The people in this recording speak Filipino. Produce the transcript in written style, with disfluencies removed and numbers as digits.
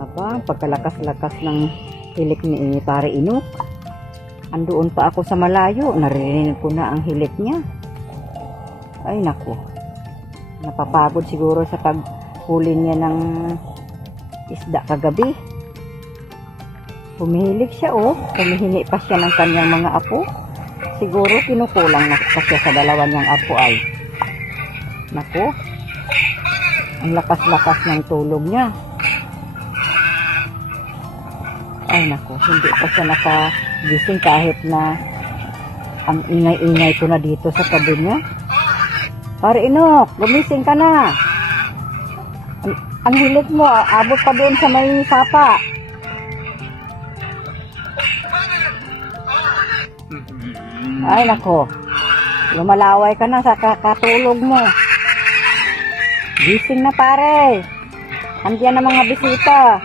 Aba, pagkalakas-lakas ng hilik ni Pare Inuk. Andoon pa ako sa malayo, naririnig ko na ang hilik niya. Ay naku, napapagod siguro sa paghuli niya ng isda kagabi. Humihilig siya humihingi pa siya ng kanyang mga apo. Siguro kinukulang na kasi sa dalawa niyang apo ay. Naku, ang lakas-lakas ng tulog niya. Ay naku, hindi pa siya nakagising kahit na ang ingay-ingay ko na dito sa tabi niya. Pare Inuk, gumising ka na. Ang hilik mo, abot pa doon sa may sapa. Ay nako, lumalaway ka na sa kakatulog mo. Gising na pare. Andiyan na mga bisita.